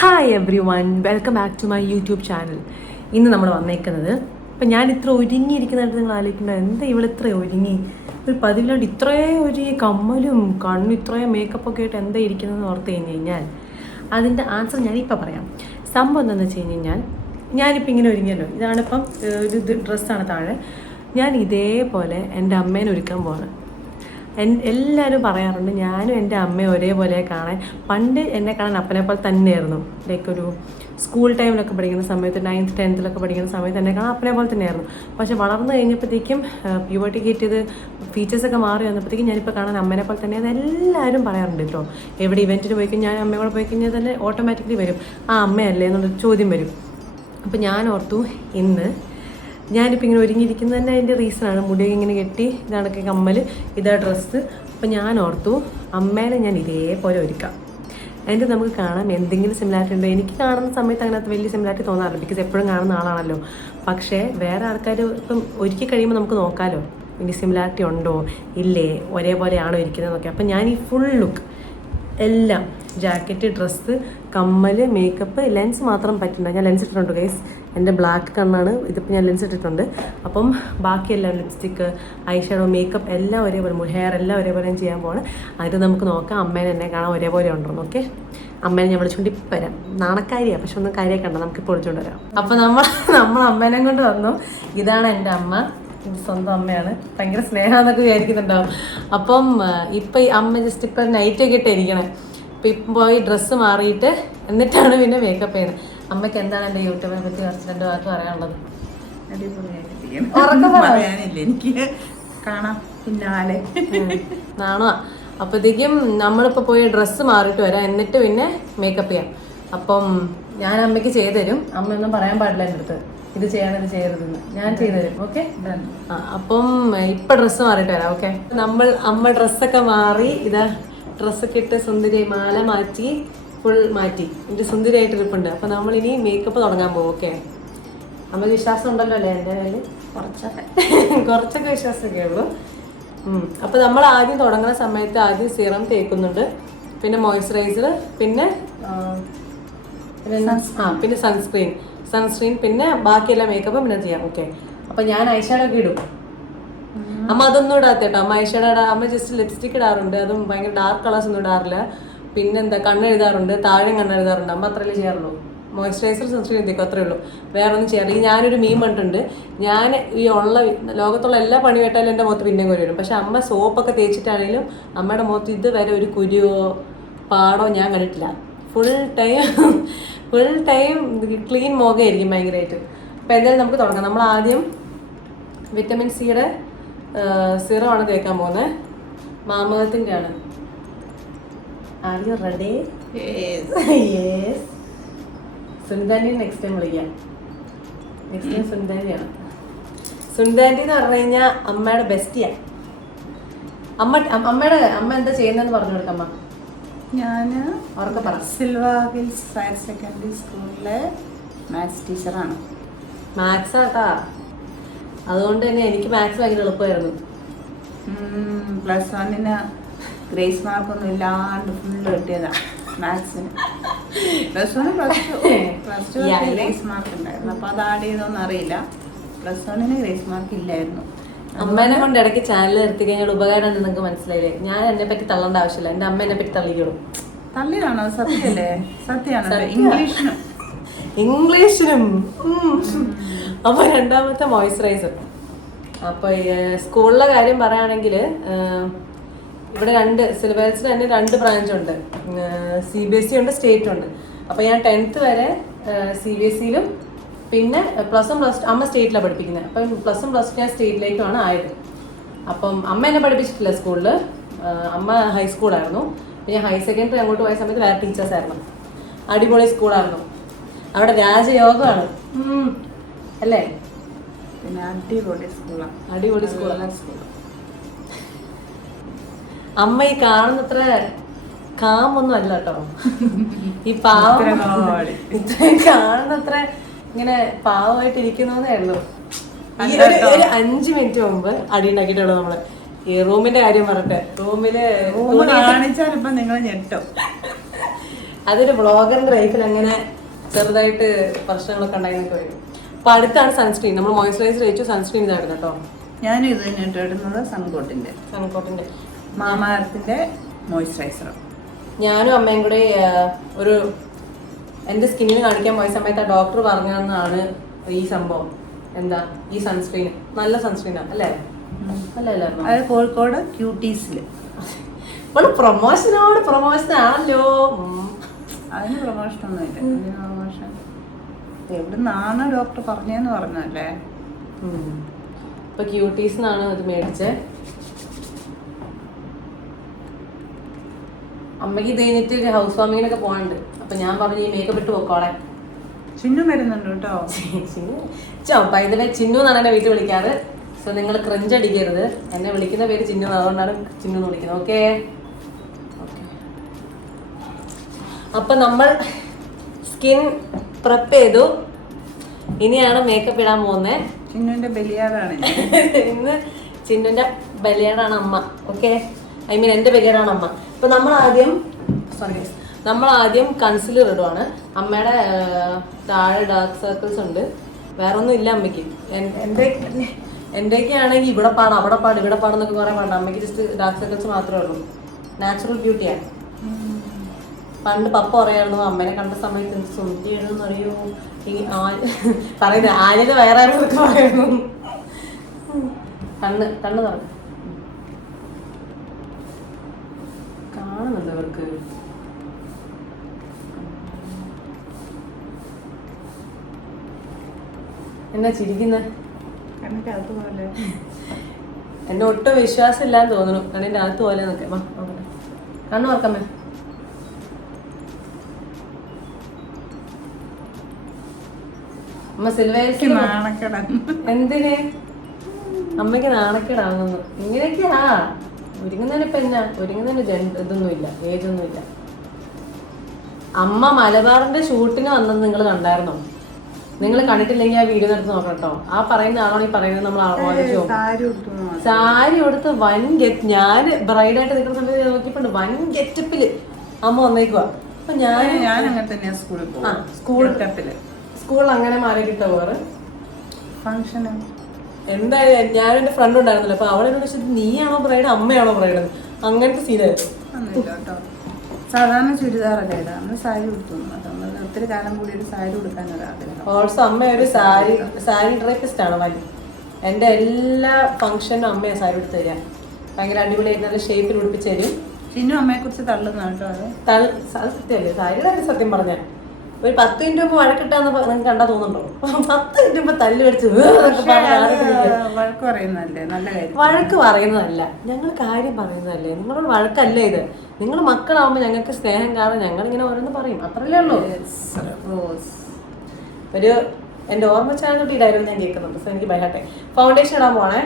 Hi everyone, welcome back to my YouTube channel. ഇന്ന് നമ്മൾ വന്നേക്കുന്നത്, ഇപ്പം ഞാൻ ഇത്ര ഒരുങ്ങിയിരിക്കുന്നതായിട്ട് നിങ്ങൾ ആലോചിക്കേണ്ട, എന്താ ഇവളിത്ര ഒരുങ്ങി, ഒരു പതിവില്ലാണ്ട് ഇത്രയും ഒരു കമ്മലും കണ്ണും ഇത്രയും മേക്കപ്പൊക്കെ ആയിട്ട് എന്താ ഇരിക്കുന്നതെന്ന് ഓർത്ത് കഴിഞ്ഞ് കഴിഞ്ഞാൽ അതിൻ്റെ ആൻസർ ഞാനിപ്പോൾ പറയാം. സംഭവം എന്താണെന്ന് വെച്ച് കഴിഞ്ഞ് കഴിഞ്ഞാൽ, ഞാനിപ്പോൾ ഇങ്ങനെ ഒരുങ്ങിയല്ലോ, ഇതാണിപ്പം ഒരു ഡ്രസ്സാണ് താഴെ. ഞാൻ ഇതേപോലെ എൻ്റെ അമ്മേനെ ഒരുക്കാൻ പോവാണ്. എല്ലാവരും പറയാറുണ്ട് ഞാനും എൻ്റെ അമ്മയും ഒരേപോലെ കാണാൻ. പണ്ട് എന്നെ കാണാൻ അപ്പനെ പോലെ തന്നെയായിരുന്നു. ലൈക്ക് ഒരു സ്കൂൾ ടൈമിലൊക്കെ പഠിക്കുന്ന സമയത്ത്, 9th 10th പഠിക്കുന്ന സമയത്ത് എന്നെ കാണാൻ അപ്പനെ പോലെ തന്നെയായിരുന്നു. പക്ഷെ വളർന്നു കഴിഞ്ഞപ്പോഴത്തേക്കും പ്യൂബർട്ടി കിട്ടിയത് ഫീച്ചേഴ്സൊക്കെ മാറി വന്നപ്പോഴത്തേക്കും ഞാനിപ്പോൾ കാണാൻ അമ്മേനെ പോലെ തന്നെയാണ് എല്ലാവരും പറയാറുണ്ട് കേട്ടോ. എവിടെ ഇവൻറ്റിന് പോയി കഴിഞ്ഞാൽ ഞാൻ അമ്മയോടെ പോയി കഴിഞ്ഞാൽ തന്നെ ഓട്ടോമാറ്റിക്കലി വരും, ആ അമ്മയല്ലേ എന്നുള്ളൊരു ചോദ്യം വരും. അപ്പോൾ ഞാൻ ഓർത്തു ഇന്ന് ഞാനിപ്പോൾ ഇങ്ങനെ ഒരുങ്ങിയിരിക്കുന്നത് തന്നെ അതിൻ്റെ റീസണാണ്. മുടിയൊക്കെ ഇങ്ങനെ കെട്ടി, ഇതാണൊക്കെ കമ്മൽ, ഇതാ ഡ്രസ്സ്. അപ്പോൾ ഞാൻ ഓർത്തു അമ്മേനെ ഞാൻ ഇതേപോലെ ഒരുക്കാം. എന്നിട്ട് നമുക്ക് കാണാം എന്തെങ്കിലും സിമിലാരിറ്റി ഉണ്ടോ. എനിക്ക് കാണുന്ന സമയത്ത് അതിനകത്ത് വലിയ സിമിലാരിറ്റി തോന്നാറില്ല, ബിക്കോസ് എപ്പോഴും കാണുന്ന ആളാണല്ലോ. പക്ഷേ വേറെ ആൾക്കാർ ഇപ്പം ഒരുക്കി കഴിയുമ്പോൾ നമുക്ക് നോക്കാമല്ലോ ഇനി സിമിലാരിറ്റി ഉണ്ടോ ഇല്ലേ, ഒരേപോലെയാണോ ഇരിക്കുന്നതെന്നൊക്കെ. അപ്പം ഞാൻ ഈ ഫുൾ ലുക്ക് എല്ലാം, ജാക്കറ്റ്, ഡ്രസ്സ്, കമ്മൽ, മേക്കപ്പ്, ലെൻസ് മാത്രം പറ്റുന്നുണ്ട്. ഞാൻ ലെൻസ് ഇട്ടിട്ടുണ്ട് ഗൈസ്, എൻ്റെ ബ്ലാക്ക് കണ്ണാണ്, ഇതിപ്പോൾ ഞാൻ ലെൻസ് ഇട്ടിട്ടുണ്ട്. അപ്പം ബാക്കിയെല്ലാം ലിപ്സ്റ്റിക്ക്, ഐ ഷാഡോ, മേക്കപ്പ് എല്ലാം ഒരേപോലെ, ഹെയർ എല്ലാം ഒരേപോലെ ഞാൻ ചെയ്യാൻ പോവാണ്. അത് നമുക്ക് നോക്കാം അമ്മേനെ എന്നെ കാണാൻ ഒരേപോലെ ഉണ്ടോ ഓക്കെ. അമ്മേനെ ഞാൻ വിളിച്ചുകൊണ്ട് ഇപ്പം വരാം. നാണക്കാരിയാണ്, പക്ഷെ ഒന്നും കാര്യമൊക്കെ ഉണ്ട്, നമുക്കിപ്പോൾ വിളിച്ചുകൊണ്ട് വരാം. അപ്പോൾ നമ്മൾ അമ്മേനെ കൊണ്ട് വന്നു. ഇതാണ് എൻ്റെ അമ്മ, സ്വന്തം അമ്മയാണ്. ഭയങ്കര സ്നേഹമെന്നൊക്കെ വിചാരിക്കുന്നുണ്ടാവും. അപ്പം ഇപ്പം ഈ അമ്മ ജസ്റ്റ് ഇപ്പം നൈറ്റൊക്കെ ഇട്ടിരിക്കണേ. ഇപ്പം പോയി ഡ്രസ്സ് മാറിയിട്ട് എന്നിട്ടാണ് പിന്നെ മേക്കപ്പ് ചെയ്യുന്നത്. അമ്മയ്ക്ക് എന്താണ് എൻ്റെ യൂട്യൂബിനെ പറ്റി കുറച്ച് 2 വാക്ക് പറയാനുള്ളത്? എനിക്ക് കാണാം പിന്നാലെ നാണോ. അപ്പോഴത്തേക്കും നമ്മളിപ്പോൾ പോയി ഡ്രസ്സ് മാറിയിട്ട് വരാം, എന്നിട്ട് പിന്നെ മേക്കപ്പ് ചെയ്യാം. അപ്പം ഞാൻ അമ്മയ്ക്ക് ചെയ്തു തരും. അമ്മയൊന്നും പറയാൻ പാടില്ല എൻ്റെ അടുത്ത്, ഇത് ചെയ്യണം ഇത് ചെയ്യരുതെന്ന്. ഞാൻ ചെയ്തു തരും, ഓക്കെ. അപ്പം ഇപ്പം ഡ്രസ്സ് മാറിയിട്ട് വരാം, ഓക്കെ. അമ്മ ഡ്രസ്സൊക്കെ മാറി, ഇതാ ഡ്രസ്സൊക്കെ ഇട്ട് സുന്ദരി, മാല മാറ്റി, ഫുൾ മാറ്റി, എൻ്റെ സുന്ദരിയായിട്ട് ഇരിപ്പുണ്ട്. അപ്പം നമ്മളിനി മേക്കപ്പ് തുടങ്ങാൻ പോകും, ഓക്കെ. അമ്മയ്ക്ക് വിശ്വാസം ഉണ്ടല്ലോ അല്ലേ എൻ്റെ കയ്യിൽ? കുറച്ചൊക്കെ വിശ്വാസമൊക്കെ ഉള്ളൂ. അപ്പോൾ നമ്മൾ ആദ്യം തുടങ്ങുന്ന സമയത്ത് ആദ്യം സിറം തേക്കുന്നുണ്ട്, പിന്നെ മോയ്സ്ചറൈസർ, പിന്നെ സൺസ്ക്രീൻ, പിന്നെ ബാക്കിയെല്ലാം മേക്കപ്പ് പിന്നെ ചെയ്യാം, ഓക്കെ. അപ്പം ഞാൻ ഐഷാഡൊക്കെ ഇടും. അമ്മ അതൊന്നും ഇടാത്ത കേട്ടോ. അമ്മ ഐഷാഡോ അമ്മ ജസ്റ്റ് ലിപ്സ്റ്റിക് ഇടാറുണ്ട്, അതും ഭയങ്കര ഡാർക്ക് കളേഴ്സ് ഒന്നും ഇടാറില്ല. പിന്നെന്താ കണ്ണെഴുതാറുണ്ട്, താഴെ കണ്ണെഴുതാറുണ്ട്. അമ്മ അത്രയല്ലേ ചെയ്യാറുള്ളൂ. മോയ്സ്ചറൈസർ, സൺസ്ക്രീൻ എന്തൊക്കെ അത്രേ ഉള്ളൂ, വേറെ ഒന്നും ചെയ്യാറില്ല. ഞാനൊരു മീം കണ്ടിട്ടുണ്ട്, ഞാൻ ഈ ലോകത്തുള്ള എല്ലാ പണി കേട്ടാലും എൻ്റെ മുഖത്ത് പിന്നെയും കുരു വരും. പക്ഷെ അമ്മ സോപ്പൊക്കെ തേച്ചിട്ടാണെങ്കിലും അമ്മയുടെ മുഖത്ത് ഇതുവരെ ഒരു കുരുവോ പാടോ ഞാൻ കണ്ടിട്ടില്ല. ഫുൾ ടൈം ക്ലീൻ മുഖമായിരിക്കും ഭയങ്കരമായിട്ട്. അപ്പോൾ എന്തായാലും നമുക്ക് തുടങ്ങാം. നമ്മൾ ആദ്യം വിറ്റമിൻ സിയുടെ സിറമാണ് തേക്കാൻ പോകുന്നത്, മാമകത്തിൻ്റെ ആണ്. Are you ready? യെസ്. സുന്ദാൻറ്റി നെക്സ്റ്റ് ടൈം വിളിക്കാം. നെക്സ്റ്റ് ടൈം സുന്ദാൻറ്റിയാണ്. സുന്ദാൻറ്റി എന്ന് പറഞ്ഞു കഴിഞ്ഞാൽ അമ്മയുടെ ബെസ്റ്റിയാണ്. അമ്മ എന്താ ചെയ്യുന്നതെന്ന് പറഞ്ഞു കൊടുക്കമ്മ. ഞാൻ അവർക്ക് പറ. സിൽവർ ഹിൽസ് ഹയർ സെക്കൻഡറി സ്കൂളിലെ മാത്സ് ടീച്ചറാണ്. മാത്സ് ആട്ടാ, അതുകൊണ്ട് തന്നെ എനിക്ക് മാത്സ് ഭയങ്കര എളുപ്പമായിരുന്നു. +1 ഗ്രേസ് മാർക്കൊന്നും ഇല്ലാണ്ട് ഫുള്ള് കിട്ടിയതാണ് മാത്സിന്. +1 +2 ഗ്രേസ് മാർക്ക് ഉണ്ടായിരുന്നു. അപ്പോൾ അത് ആഡ് ചെയ്തോന്നും അറിയില്ല. +1 ഗ്രേസ് മാർക്ക് ഇല്ലായിരുന്നു. അമ്മേനെ കൊണ്ട് ഇടയ്ക്ക് ചാനൽ നിർത്തി കഴിഞ്ഞാൽ ഉപകാരം നിങ്ങൾക്ക് മനസ്സിലായില്ലേ? ഞാൻ എന്നെ പറ്റി തള്ളേണ്ട ആവശ്യമില്ല, എൻ്റെ അമ്മ എന്നെ പറ്റി തള്ളിക്കോളും. തള്ളിയാണോ? സത്യല്ലേ? സത്യമാണ്. ഇംഗ്ലീഷിനും. അപ്പോൾ രണ്ടാമത്തെ മോയ്സ്ചറൈസർ. അപ്പോൾ സ്കൂളിലെ കാര്യം പറയുകയാണെങ്കിൽ ഇവിടെ 2 സിലബസിൽ തന്നെ 2 ബ്രാഞ്ചുണ്ട്, CBSE ഉണ്ട്, സ്റ്റേറ്റും ഉണ്ട്. അപ്പോൾ ഞാൻ 10th വരെ CBSEയിലും പിന്നെ +1 +2 അമ്മ സ്റ്റേറ്റിലാണ് പഠിപ്പിക്കുന്നത്. അപ്പം +1 +2 ഞാൻ സ്റ്റേറ്റിലേക്കുമാണ് ആയത്. അപ്പം അമ്മ എന്നെ പഠിപ്പിച്ചിട്ടില്ല സ്കൂളിൽ, അമ്മ ഹൈസ്കൂളായിരുന്നു. പിന്നെ ഹയർ സെക്കൻഡറി അങ്ങോട്ട് പോയ സമയത്ത് വേറെ ടീച്ചേഴ്സായിരുന്നു. അടിപൊളി സ്കൂളായിരുന്നു, അവിടെ രാജയോഗമാണ് അല്ലേ? പിന്നെ അടിപൊളി സ്കൂളാണ്. അമ്മ ഈ കാണുന്നത്ര കാമൊന്നും അല്ല കേട്ടോ. ഈ പാവം കാണുന്നത്ര ഇങ്ങനെ പാവമായിട്ട് ഇരിക്കുന്നേ ഉള്ളൂ. ഈ ഒരു 5 മിനിറ്റ് മുമ്പ് അടി ഉണ്ടാക്കിയിട്ടുള്ളൂ നമ്മള്. ഈ റൂമിന്റെ കാര്യം പറഞ്ഞിട്ട്, റൂമില് കാണിച്ചാൽ ഇപ്പൊ നിങ്ങൾ ഞെട്ടും. അതൊരു ബ്ലോഗറിന്റെ ലൈഫിൽ അങ്ങനെ ചെറുതായിട്ട് പ്രശ്നങ്ങളൊക്കെ ഉണ്ടായിരുന്നൊക്കെ വരും. അപ്പൊ അടുത്താണ് സൺസ്ക്രീൻ. നമ്മൾ മോയ്സ്ചറൈസർ വെച്ചു, സൺസ്ക്രീൻ ഇതായിരുന്നു കേട്ടോ. ഞാനും ഇത് തന്നെ ഇടുന്നത് സൺകോട്ടിന്റെ മാമാർത്തിന്റെ മോയ്സ്ചറൈസർ. ഞാനും അമ്മയും കൂടെ ഒരു എൻ്റെ സ്കിന്നിന് കാണിക്കാൻ പോയ സമയത്ത് ആ ഡോക്ടർ പറഞ്ഞതാണ് ഈ സംഭവം. എന്താ ഈ സൺസ്ക്രീൻ നല്ല സൺസ്ക്രീനാണ് അല്ലേ? അല്ലല്ലോ, അത് കോഴിക്കോട് ക്യൂട്ടീസിൽ. ഇപ്പോൾ പ്രൊമോഷൻ ആണല്ലോ. അതിന് പ്രൊമോഷനൊന്നുമില്ല. അതിന് പ്രൊമോഷൻ എവിടുന്നാണ് ഡോക്ടർ പറഞ്ഞതെന്ന് പറഞ്ഞല്ലേ. ഇപ്പൊ ക്യൂട്ടീസിനാണ് ഇത് മേടിച്ചത്. അമ്മയ്ക്ക് ഇത് കഴിഞ്ഞിട്ട് ഹൗസ് വാമിങ്ങിനൊക്കെ പോകാനുണ്ട്. അപ്പൊ ഞാൻ പറഞ്ഞു ഈ മേക്കപ്പ് ഇട്ട് പൊക്കോളെ. ചിന്നു വരുന്നുണ്ട് കേട്ടോ. ചിന്നു എന്നാണ് എന്നെ വീട്ടിൽ വിളിക്കാറ്. സോ നിങ്ങൾ ക്രഞ്ച് അടിക്കരുത്. എന്നെ വിളിക്കുന്ന പേര് ചിന്നു, അതുകൊണ്ടാണ് ചിന്നു എന്ന് വിളിക്കുന്നത്. ഓക്കെ. അപ്പൊ നമ്മൾ സ്കിൻ പ്രെപ്പ് ചെയ്തു. ഇനിയാണ് മേക്കപ്പ് ഇടാൻ പോകുന്നത്. ചിന്നുവിന്റെ ബലിയാടാണ് ഇന്ന് ചിന്നുവിന്റെ ബലിയാടാണ് അമ്മ. ഓക്കെ, ഐ മീൻ എന്റെ ബലിയാടാണ് അമ്മ. ഇപ്പൊ നമ്മൾ ആദ്യം കൺസീലർ ഇടുവാണ്. അമ്മയുടെ താഴെ ഡാർക്ക് സർക്കിൾസ് ഉണ്ട്, വേറെ ഒന്നും ഇല്ല അമ്മയ്ക്ക്. എന്റെയൊക്കെ ആണെങ്കിൽ ഇവിടെ പാട് അവിടെ പാട് ഇവിടെ പാടെന്നൊക്കെ കുറെ പാടുണ്ട്. അമ്മയ്ക്ക് ജസ്റ്റ് ഡാർക്ക് സർക്കിൾസ് മാത്രമേ ഉള്ളൂ. നാച്ചുറൽ ബ്യൂട്ടിയാണ്. പണ്ട് പപ്പ പറയായിരുന്നു അമ്മേനെ കണ്ട സമയത്ത് എന്ത് സുന്ദരിയാണെന്ന് അറിയോ ഈ പറയുന്നത്. ആര്യത വേറെ ആരെന്നൊക്കെ പറയുന്നു. കണ്ണ് തുറന്നു കാണുന്നുണ്ട് അവർക്ക്. എന്നാ ചിരിക്കുന്നത്? എന്നെ ഒട്ടും വിശ്വാസം ഇല്ലാന്ന് തോന്നുന്നു. കണ്ണിന്റെ അകത്ത് പോലെ നോക്കെ. കണ്ണു തുറക്കമ്മേ. അമ്മ സിൽവേഴ്സ് എന്തിന് അമ്മയ്ക്ക് നാണക്കേടാവുന്നു. ഇങ്ങനെയൊക്കെയാ ഒരുങ്ങുന്നതിന്. ഇപ്പൊ എന്നാ ഒരുങ്ങുന്നതിന് ഇതൊന്നുമില്ല, ഏജൊന്നുമില്ല. അമ്മ മലബാറിന്റെ ഷൂട്ടിന് വന്നത് നിങ്ങൾ കണ്ടായിരുന്നോ? നിങ്ങൾ കണ്ടിട്ടില്ലെങ്കിൽ ആ വീഡിയോ എടുത്ത് നോക്കണം കേട്ടോ. ആ പറയുന്ന ആളാണ് ഈ പറയുന്നത്. നമ്മൾ ആലോചിച്ചോ, സാരി കൊടുത്ത് വൻ ഗെറ്റ്. ഞാൻ ബ്രൈഡായിട്ട് നിൽക്കുന്ന സമയത്ത് നോക്കിയപ്പോണ്ട് വൻ ഗെറ്റപ്പില് അമ്മ വന്നേക്കുവാ. അപ്പൊ ഞാൻ അങ്ങനെ തന്നെയാ സ്കൂളിൽ അങ്ങനെ മാറിയിട്ട പോറ് ഫംഗ്ഷൻ. എന്തായാലും ഞാൻ എന്റെ ഫ്രണ്ട് ഉണ്ടായിരുന്നല്ലോ. അപ്പൊ അവളെ വിളിച്ചത് നീയാണോ ബ്രൈഡ് അമ്മയാണോ ബ്രൈഡ്, അങ്ങനത്തെ സീനായിരുന്നു. സാധാരണ ചുരിദാറല്ലേ ഇടാ, നമ്മള് സാരി കൊടുത്തു. ഒത്തിരി കാലം കൂടി ഒരു സാരി കൊടുക്കാനൊരാഗ്രഹം. ഓൾസോ അമ്മ ഒരു സാരി ഡ്രൈപ്പിസ്റ്റ് ആണ് വലിയ. എന്റെ എല്ലാ ഫംഗ്ഷനും അമ്മയെ സാരി എടുത്ത് തരാം. ഭയങ്കര അടിപൊളിയായിട്ട് നല്ല ഷേപ്പിൽ ഉടുപ്പിച്ച് തരും. ചിന്നു അമ്മയെ കുറിച്ച് തള്ളുന്ന കേട്ടോ. അത് സത്യമല്ലേ? സാരിയുടെ കാര്യം സത്യം പറഞ്ഞ ഒരു 10 മിനിറ്റ് മുമ്പ് വഴക്കിട്ടാന്ന് നിങ്ങൾക്ക് കണ്ടാ തോന്നുന്നുണ്ടോ? 10 മിനിറ്റ് മുമ്പ് തല്ല് കടിച്ച് വഴക്ക് പറയുന്നതല്ലേ നല്ല കാര്യം. വഴക്ക് പറയുന്നതല്ല, ഞങ്ങൾ കാര്യം പറയുന്നതല്ലേ. നിങ്ങളോട് വഴക്കല്ല ഇത്. നിങ്ങൾ മക്കളാവുമ്പോൾ ഞങ്ങൾക്ക് സ്നേഹം കാരണം ഞങ്ങളിങ്ങനെ ഓരോന്ന് പറയും, അത്രല്ലേ ഉള്ളൂ. ഒരു എൻ്റെ ഓർമ്മ ചാനൽ ഈ ഡയലോഗ് ഞാൻ കേൾക്കുന്നുണ്ട്. സോ എനിക്ക് ബൈഹാട്ടെ. ഫൗണ്ടേഷൻ ഇടാൻ പോണേ.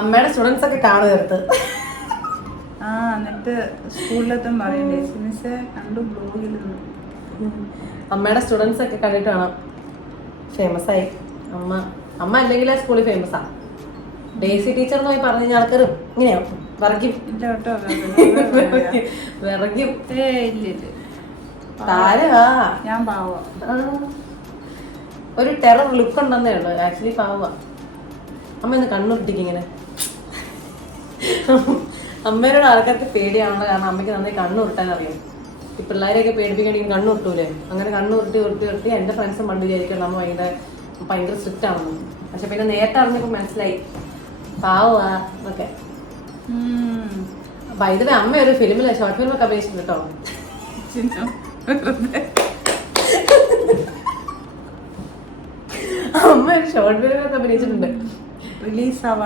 അമ്മയുടെ സ്റ്റുഡൻസ് ഒക്കെ കാണും ചേർത്ത്. എന്നിട്ട് സ്കൂളിലെത്തും പറയണ്ടേ മിസ്സേ കണ്ടു ബ്ലോഗിൽ. അമ്മയുടെ സ്റ്റുഡൻസ് ഒക്കെ കണ്ടിട്ട് വേണം ഫേമസ് ആയി. അമ്മ അല്ലെങ്കിൽ ആ സ്കൂളിൽ ഫേമസാ. ഡേസി ടീച്ചർ എന്ന് പോയി പറഞ്ഞു കഴിഞ്ഞാൽ ആൾക്കാരും ഇങ്ങനെയാവും, വിറയ്ക്കും. ഞാൻ പാവ. ഒരു ടെറർ ലുക്ക് ഉണ്ടെന്നേ ഉള്ളു. ആക്ച്വലി പാവ. അമ്മ ഇന്ന് കണ്ണുരുട്ടിക്ക് ഇങ്ങനെ. അമ്മേനോട് ആൾക്കാർക്ക് പേടിയാണല്ലോ, കാരണം അമ്മയ്ക്ക് നന്നായി കണ്ണുരുട്ടാൻ അറിയാം. ഈ പിള്ളേരെയൊക്കെ പേടിപ്പിക്കണമെങ്കിൽ കണ്ണുരുട്ടൂലേ. അങ്ങനെ കണ്ണുരുട്ടി എൻ്റെ ഫ്രണ്ട്സും പണ്ട് വിചാരിക്കും നമ്മൾ ഭയങ്കര സ്ട്രിക്റ്റ് ആണെന്ന്. പക്ഷെ പിന്നെ നേരത്തെ അറിഞ്ഞപ്പോൾ മനസ്സിലായി പാവാ എന്നൊക്കെ. വൈദ്യുതി അമ്മ ഒരു ഫിലിമില് ഷോർട്ട് ഫിലിമൊക്കെ അപേക്ഷിച്ചിട്ട് കേട്ടോ. അമ്മ ഒരു ഷോർട്ട് ഫിലിമൊക്കെ അഭിനയിച്ചിട്ടുണ്ട്.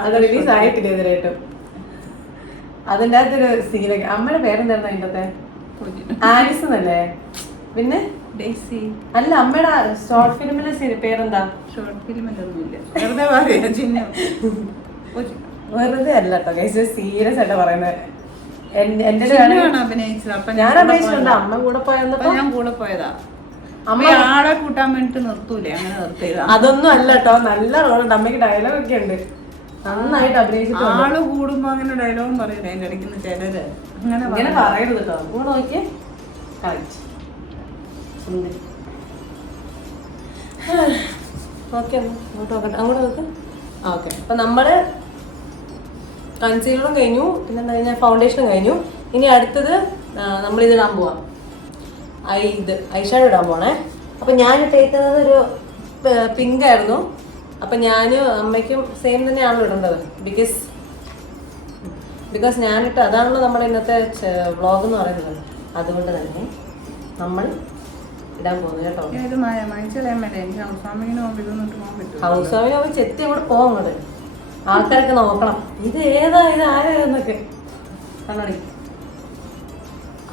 അത് റിലീസ് ആയിട്ടില്ല ഇതിനായിട്ടും. അതിൻ്റെ അകത്തൊരു സീനൊക്കെ. അമ്മയുടെ പേരെന്തായിരുന്നു അതിൻ്റെ? ആലിസൺ അല്ലേ? പിന്നെ ഡേസി അല്ല, അമ്മയുടെ ഷോർട്ട് ഫിലിമിലെ പേരെന്താ? ഷോർട്ട് ഫിലിമിലൊന്നുമില്ല, വെറുതെ അല്ല കേട്ടോ, സീരിയസ് ആയിട്ട് പറയുന്നത്. എന്റെ അഭിനയിച്ചത് ഞാൻ അഭിനയിച്ചിട്ടുണ്ട്. അമ്മ കൂടെ പോയപ്പോ ഞാൻ കൂടെ പോയതാ. അമ്മ ആളെ കൂട്ടാൻ വേണ്ടിട്ട് നിർത്തൂലേ, അങ്ങനെ നിർത്തിയതാ. അതൊന്നും അല്ല കേട്ടോ, നല്ല റോളുണ്ട്. അമ്മയ്ക്ക് ഡയലോഗ് ഒക്കെ ഉണ്ട്, നന്നായിട്ട് അഭിനയിച്ചിട്ടുണ്ട്. ആള് കൂടുമ്പോ അങ്ങനെ ഡയലോഗും പറയില്ല അതിന്റെ ഇടയ്ക്ക് ചിലര് അങ്ങനെ പറയരുത് കേട്ടോ. കൂടെ നോക്കിയേ കറക്റ്റ്. ഓക്കെ, അങ്ങോട്ട് നോക്കട്ടെ, അങ്ങോട്ട് നോക്ക്. ഓക്കെ, അപ്പം നമ്മൾ കൺസീലറും കഴിഞ്ഞു, പിന്നെ എന്താ കഴിഞ്ഞാൽ ഫൗണ്ടേഷനും കഴിഞ്ഞു. ഇനി അടുത്തത് നമ്മളിതിടാൻ പോവാം, ഐഷാഡോ ഇടാൻ പോണേ. അപ്പം ഞാൻ തേക്കുന്നത് ഒരു പിങ്ക് ആയിരുന്നു. അപ്പം ഞാനും അമ്മയ്ക്കും സെയിം തന്നെയാണല്ലോ ഇടേണ്ടത്. ബിക്കോസ് ഞാനിട്ട് അതാണല്ലോ നമ്മുടെ ഇന്നത്തെ വ്ളോഗ് എന്ന് പറയുന്നത്. അതുകൊണ്ട് തന്നെ നമ്മൾ ഇടാൻ പോകുന്നു കേട്ടോ. ഹൗസ് വാമിങ് ആവുമ്പോൾ ചെത്തി അങ്ങോട്ട് പോകാം. അങ്ങോട്ട് ആൾക്കാരൊക്കെ നോക്കണം, ഇത് ഏതാ, ഇത് ആരാ എന്നൊക്കെ കണ്ണടി.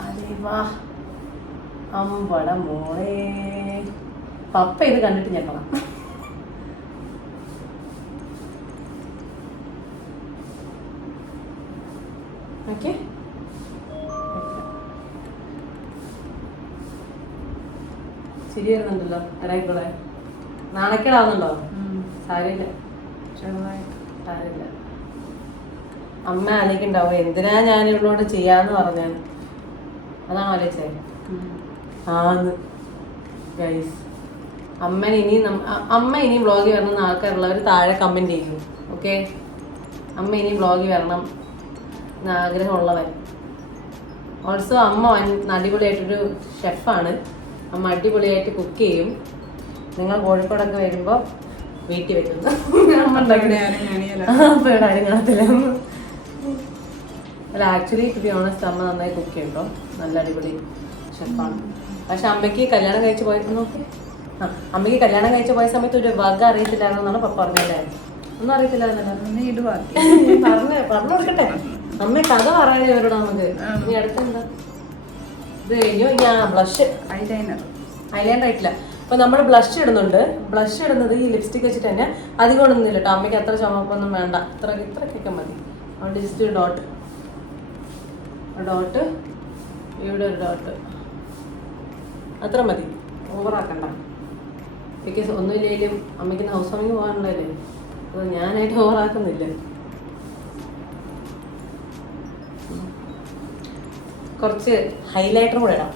അരേ വാ, അമ്പട മോളെ, പപ്പ ഇത് കണ്ടിട്ട് ഞെക്കണം. ഓക്കെ, ശരി വരുന്നുണ്ടല്ലോ. ഇടയ്ക്കൂടെ നാണക്കേടാവുന്നുണ്ടോ? സാരിയില്ല, സാരിയില്ല. അമ്മ ആലോചിക്കുണ്ടാവും എന്തിനാ ഞാൻ ഇവളോട് ചെയ്യാന്ന് പറഞ്ഞാൽ. അതാണോ ആലോചിച്ചേ? ആന്ന് ഗൈസ്, അമ്മ ഇനി വ്ളോഗിൽ വരണമെന്ന് ആൾക്കാരുള്ളവർ താഴെ കമൻറ്റ് ചെയ്യും. ഓക്കെ, അമ്മ ഇനി വ്ളോഗിൽ വരണം എന്ന് ആഗ്രഹമുള്ളവൻ. ഓൾസോ അമ്മ അടിപൊളിയായിട്ടൊരു ഷെഫാണ്. അമ്മ അടിപൊളിയായിട്ട് കുക്ക് ചെയ്യും. നിങ്ങൾ കോഴിക്കോടൊക്കെ വരുമ്പോൾ വീട്ടിൽ വെക്കുന്നു. അപ്പോൾ ഇവിടെ ആരും കാണത്തില്ല. അല്ല, ആക്ച്വലി ടു ബി ഓണസ്റ്റ് അമ്മ നന്നായി കുക്ക് ചെയ്യും കേട്ടോ. നല്ല അടിപൊളി ഷെഫാണ്. പക്ഷെ അമ്മയ്ക്ക് കല്യാണം കഴിച്ച് അമ്മയ്ക്ക് കല്യാണം കഴിച്ച് പോയ സമയത്ത് ഒരു വക അറിയത്തില്ലായിരുന്നു എന്നാണ് പപ്പ പറഞ്ഞല്ലേ. ഒന്നും അറിയത്തില്ലായിരുന്നല്ലോ. പറഞ്ഞു കൊടുക്കട്ടെ, അമ്മ കഥ പറയാനേ ഇവരോട് നമുക്ക്. ഇനി അടുത്തെന്താ? ഇത് കഴിഞ്ഞു. ഞാൻ ബ്ലഷ്, ഐലൈനർ ആയിട്ടില്ല. അപ്പൊ നമ്മൾ ബ്ലഷ് ഇടുന്നുണ്ട്. ബ്ലഷ് ഇടുന്നത് ഈ ലിപ്സ്റ്റിക് വെച്ചിട്ട് തന്നെ. അധികം ഒന്നുമില്ല കേട്ടോ, അമ്മയ്ക്ക് അത്ര ചുമപ്പൊന്നും വേണ്ട. ഇത്രക്കൊക്കെ മതി. അതുകൊണ്ട് ജസ്റ്റ് ഒരു ഡോട്ട്, ഇവിടെ ഒരു ഡോട്ട്, അത്ര മതി. ഓവറാക്കണ്ട. ബിക്കോസ് ഒന്നുമില്ലെങ്കിലും അമ്മയ്ക്ക് ഹൗസ് വാമിങ് പോകാനുള്ളതല്ലേ. അപ്പോൾ ഞാനായിട്ട് ഓവറാക്കുന്നില്ല. കുറച്ച് ഹൈലൈറ്റർ കൂടെ ഇടാം.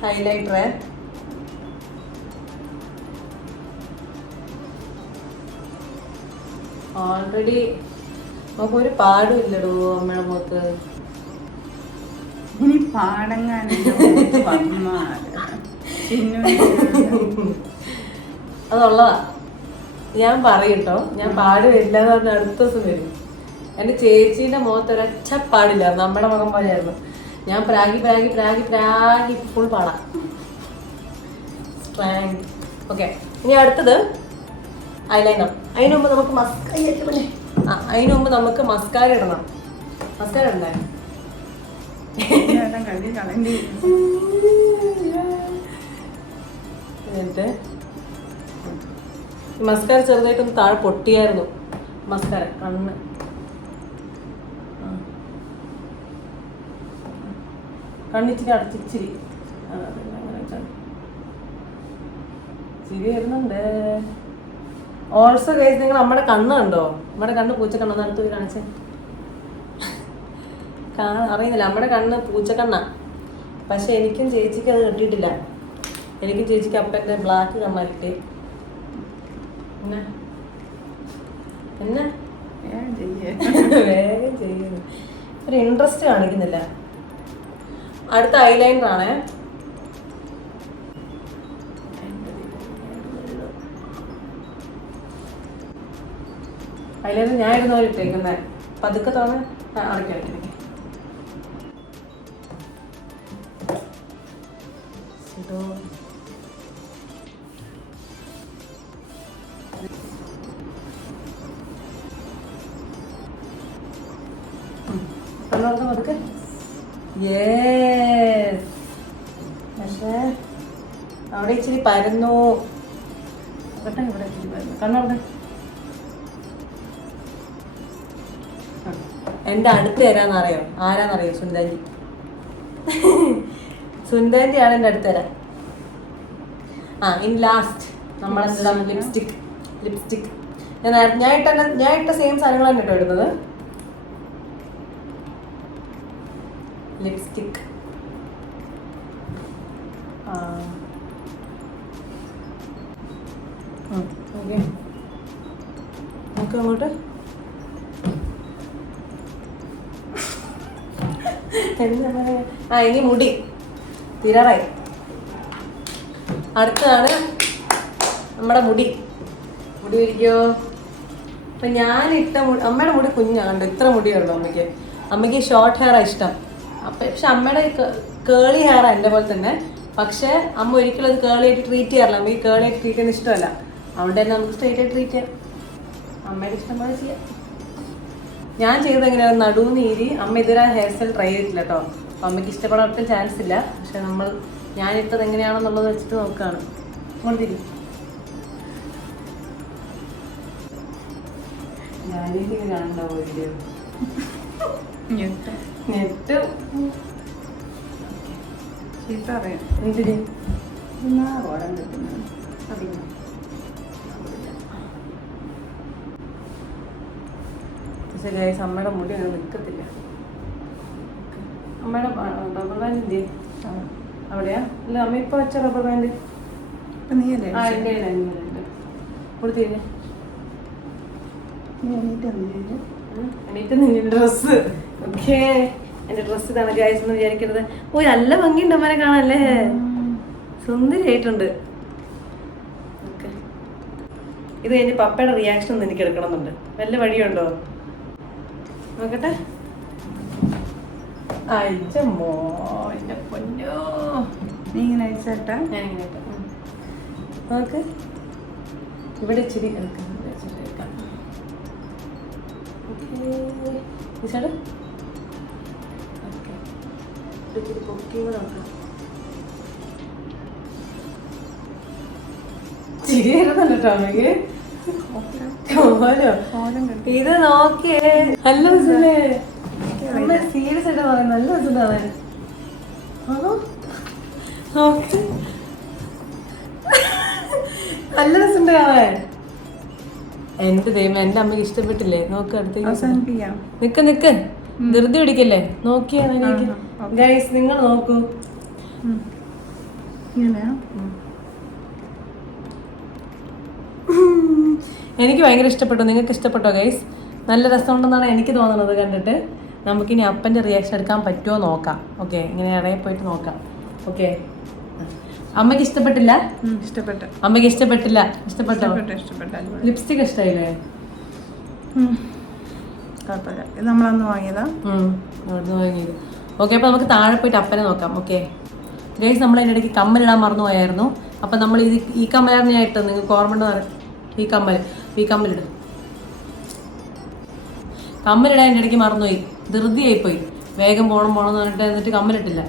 ഹൈലൈറ്റർ ഓൾറെഡി നമുക്കൊരു പാടും ഇല്ലടോ അമ്മയുടെ മുഖത്ത്. ഇനി പാടങ്ങാനല്ലോ അതുള്ളതാ. ഞാൻ പറയും കേട്ടോ, ഞാൻ പാട് വരില്ല എന്ന് പറഞ്ഞാൽ അടുത്ത ദിവസം വരും. എൻ്റെ ചേച്ചീൻ്റെ മുഖത്ത് ഒരൊറ്റ പാടില്ല, നമ്മുടെ മുഖം പോലെയായിരുന്നു. ഞാൻ പ്രാഗി ഫുൾ പാടാം. സ്ട്രാങ്. ഓക്കെ, ഇനി അടുത്തത് ഐലൈനർ. അതിന് മുമ്പ് നമുക്ക് മസ്കാര ഇടണം. മസ്കാര ഇടണ്ടേ? എന്നിട്ട് മസ്കാര ചെറുതായിട്ടൊന്ന് താഴെ പൊട്ടിയായിരുന്നു. മസ്കാര കണ്ണിച്ചിരി അടച്ചിച്ചിരി ചിരി വരുന്നുണ്ട്. ഓൾസോ ഗൈസ്, നിങ്ങൾ നമ്മുടെ കണ്ണ് കണ്ടോ? നമ്മുടെ കണ്ണ് പൂച്ചക്കണ്ണൊന്ന് അടുത്ത് പോയി കാണിച്ചേ. അറിയുന്നില്ല, നമ്മുടെ കണ്ണ് പൂച്ചക്കണ്ണാ. പക്ഷെ എനിക്കും ചേച്ചിക്ക് അത് കിട്ടിയിട്ടില്ല. എനിക്കും ചേച്ചിക്ക് അപ്പൻ്റെ ബ്ലാക്ക് കണ്ണാ കിട്ടി. പിന്നെ വേഗം ചെയ്യുന്നു, ഒരു ഇൻട്രസ്റ്റ് കാണിക്കുന്നില്ല. അടുത്ത ഐലൈനർ ആണ്. ഐലൈനർ ഞാൻ ഇരുന്ന പോലെ ഇട്ടേക്കുന്നത്. പതുക്കെ തോന്നെ അടയ്ക്കാം. കണ്ണോർക്കം പതുക്കെ. യെസ്. പക്ഷേ അവിടെ ഇച്ചിരി പരന്നു. ഇവിടെ ഇച്ചിരി പരന്നു. കണ്ണോർക്കം. എൻ്റെ അടുത്ത് തരാന്നറിയോ? ആരാന്നറിയോ? സുന്ദാൻറ്റി. സുന്ദാൻറ്റിയാണ് എൻ്റെ അടുത്ത് തരാൻ. ഇൻ ലാസ്റ്റ് നമ്മളെന്താ ലിപ്സ്റ്റിക് ഞാൻ ഇട്ട സെയിം സാധനങ്ങളാണ് കേട്ടോ ഇടുന്നത്. ലിപ്സ്റ്റിക് ഓക്കെ, നമുക്ക് അങ്ങോട്ട് എന്താ പറയാ, ഇനി മുടി തീരാറായി. അടുത്തതാണ് നമ്മുടെ മുടി ഇരിക്കോ. അപ്പം ഞാനിട്ട അമ്മയുടെ മുടി കുഞ്ഞാണ്ട്, ഇത്ര മുടിയുള്ളൂ അമ്മയ്ക്ക് ഷോർട്ട് ഹെയറാണ് ഇഷ്ടം. പക്ഷെ അമ്മയുടെ കേളി ഹെയറാണ് എൻ്റെ പോലെ തന്നെ. പക്ഷെ അമ്മ ഒരിക്കലും അത് കേളിയായിട്ട് ട്രീറ്റ് ചെയ്യാറില്ല. അമ്മയ്ക്ക് കേളിയായിട്ട് ട്രീറ്റ് ചെയ്യുന്ന ഇഷ്ടമല്ല. അതുകൊണ്ട് തന്നെ നമുക്ക് സ്ട്രെയിറ്റ് ആയിട്ട് ട്രീറ്റ് ചെയ്യാം. അമ്മയുടെ ഇഷ്ടം പോലെ ചെയ്യാം. ഞാൻ ചെയ്തത് എങ്ങനെയാണ്, നടുന്നീരി. അമ്മ ഇതുവരെ ഹെയർ സ്റ്റൈൽ ട്രൈ ചെയ്തിട്ടില്ല കേട്ടോ. അപ്പം അമ്മയ്ക്ക് ഇഷ്ടപ്പെടാൻ ചാൻസ് ഇല്ല. പക്ഷെ ഞാനിട്ടത് എങ്ങനെയാണെന്നുള്ളത് വെച്ചിട്ട് നോക്കുകയാണ്. കൊണ്ടിരിക്കും ഞാനിങ്ങനെ കാണണ്ടാവോ വീഡിയോ നെറ്റ് ചീത്ത അറിയാം. എന്തിന് ഓടാൻ കിട്ടുന്നത് ശരിയായി. അമ്മയുടെ മുടി അങ്ങനെ നിൽക്കത്തില്ല. അമ്മയുടെ റബ്ബർ ബാൻഡ് എന്ത് അവിടെയാ? അല്ല അമ്മ ഇപ്പൊ വെച്ച റബ്ബർ ബാൻഡ് നീയല്ലേ കൊടുത്തിരുന്നേ. എണീറ്റ് നിന്റെ ഡ്രസ്സ്. ഓക്കേ, എന്റെ ഡ്രസ്സ് ഇതാണ് ഗൈസ് എന്ന് വിചാരിക്കരുത്. ഓ നല്ല ഭംഗിയുണ്ട് അമ്മനെ കാണാല്ലേ, സുന്ദരിയായിട്ടുണ്ട്. ഓക്കെ, ഇത് കഴിഞ്ഞ് പപ്പയുടെ റിയാക്ഷൻ ഒന്ന് എനിക്ക് എടുക്കണമെന്നുണ്ട്. വല്ല വഴിയുണ്ടോ നോക്കട്ടെ. അയച്ചമ്മോ എന്റെ പൊന്നോ, നീ ഇങ്ങനെ അയച്ചാട്ടാ ഞാനിങ്ങനെ നോക്ക്. ഇവിടെ ഇച്ചിരി ഇത് നോക്കിയേ. നല്ല രസല്ലേ സീരിയസ് ആയിട്ട് പറയാം. നല്ല രസമാണ്. നല്ല രസമുണ്ട് കാണാൻ. എന്റെ ദൈവം, എന്റെ അമ്മക്ക് ഇഷ്ടപ്പെട്ടില്ലേ? നോക്ക് അടുത്തേക്ക് നിക്ക് ധൃതി പിടിക്കല്ലേ. നോക്കിയാ ഗൈസ്, നിങ്ങൾ നോക്കൂ. എനിക്ക് ഭയങ്കര ഇഷ്ടപ്പെട്ടു. നിങ്ങൾക്ക് ഇഷ്ടപ്പെട്ടോ ഗൈസ്? നല്ല രസമുണ്ടെന്നാണ് എനിക്ക് തോന്നുന്നത് കണ്ടിട്ട്. നമുക്കിനി അപ്പൻ്റെ റിയാക്ഷൻ എടുക്കാൻ പറ്റുമോ നോക്കാം. ഓക്കെ, ഇങ്ങനെ ഇടയിൽ പോയിട്ട് നോക്കാം. ഓക്കെ, അമ്മയ്ക്ക് ഇഷ്ടപ്പെട്ടില്ല? അമ്മയ്ക്ക് ഇഷ്ടപ്പെട്ടില്ല. ഇഷ്ടപ്പെട്ടോ? ലിപ്സ്റ്റിക് ഇഷ്ടമായില്ലേ? നമ്മളന്ന് വാങ്ങിയതാ, അവിടുന്ന് വാങ്ങിയത്. ഓക്കെ, അപ്പോൾ നമുക്ക് താഴെ പോയിട്ട് അപ്പനെ നോക്കാം. ഓക്കെ ഗൈസ്, നമ്മൾ അതിൻ്റെ ഇടയ്ക്ക് കമ്മലിടാൻ മറന്നു പോയായിരുന്നു. അപ്പം നമ്മൾ ഈ കമ്മലാണ് ഞാൻ ഇട്ടത്. നിങ്ങൾക്ക് ഓർമ്മ? ഈ കമ്മലിടും. കമ്മലിടാൻ എൻ്റെ ഇടയ്ക്ക് മറന്നുപോയി, ധൃതിയായിപ്പോയി. വേഗം പോകണമെന്ന് പറഞ്ഞിട്ട് എന്നിട്ട് കമ്മലിട്ടില്ല.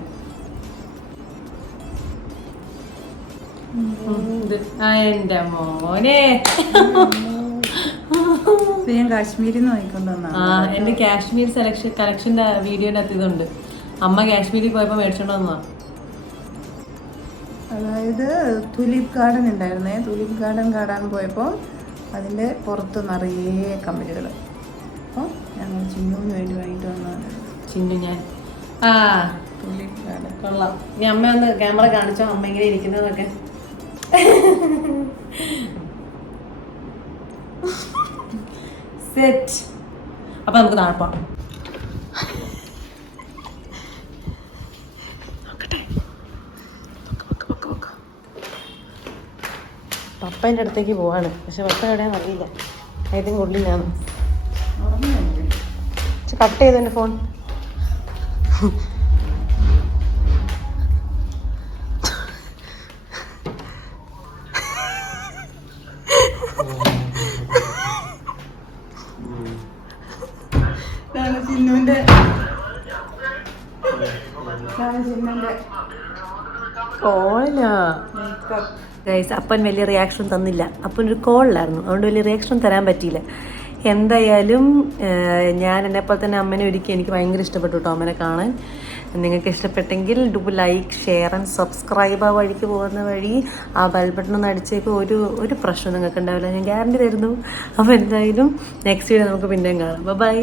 എന്റെ മോനെ, കാശ്മീരിൽ നിന്ന് വാങ്ങിക്കൊണ്ടുവന്ന. എന്റെ കാശ്മീർ കളക്ഷന്റെ വീഡിയോന്റെ അകത്ത് ഇതുണ്ട്. അമ്മ കാശ്മീരിൽ പോയപ്പോ മേടിച്ചോണ്ട് വന്നതാ. അതായത് തുലിപ് ഗാർഡൻ ഉണ്ടായിരുന്നേ. തുലിപ് ഗാർഡൻ കാണാൻ പോയപ്പോൾ അതിൻ്റെ പുറത്ത് നിറയെ കമ്പനികൾ. അപ്പോൾ ഞങ്ങൾ ചിന്നുവിന് വേണ്ടി വാങ്ങിയിട്ട് വന്നതാണ്. ചിന്നു ഞാൻ തുലിപ് ഗാർഡൻ കൊള്ളാം. ഇനി അമ്മ ഒന്ന് ക്യാമറ കാണിച്ചോ, അമ്മ ഇങ്ങനെ ഇരിക്കുന്നതൊക്കെ. സെറ്റ്. അപ്പൊ നമുക്ക് താഴ്പ്പാം. പപ്പേൻ്റെ അടുത്തേക്ക് പോവാണ്. പക്ഷെ പപ്പ എവിടെയാന്ന് അറിയില്ല. ഏതെങ്കിലും ഉള്ളിലാണ്. കട്ട് ചെയ്തു എൻ്റെ ഫോൺ. ഗൈസ്, അപ്പൻ വലിയ റിയാക്ഷൻ തന്നില്ല. അപ്പൻ ഒരു കോളിലായിരുന്നു, അതുകൊണ്ട് വലിയ റിയാക്ഷൻ തരാൻ പറ്റിയില്ല. എന്തായാലും ഞാൻ എന്നെപ്പോലെ തന്നെ അമ്മനെ ഒരുക്കി എനിക്ക് ഭയങ്കര ഇഷ്ടപ്പെട്ടു കേട്ടോ അമ്മനെ കാണാൻ. നിങ്ങൾക്ക് ഇഷ്ടപ്പെട്ടെങ്കിൽ do like share and subscribe. ആ വഴിക്ക് പോകുന്ന വഴി ആ ബെൽ ബട്ടൺ ഒന്ന് അടിച്ചേപ്പോൾ ഒരു പ്രശ്നം നിങ്ങൾക്ക് ഉണ്ടാവില്ല, ഞാൻ ഗ്യാരണ്ടി തരുന്നു. അപ്പോൾ എന്തായാലും നെക്സ്റ്റ് വീഡിയോ നമുക്ക് പിന്നെയും കാണാം. ബൈ.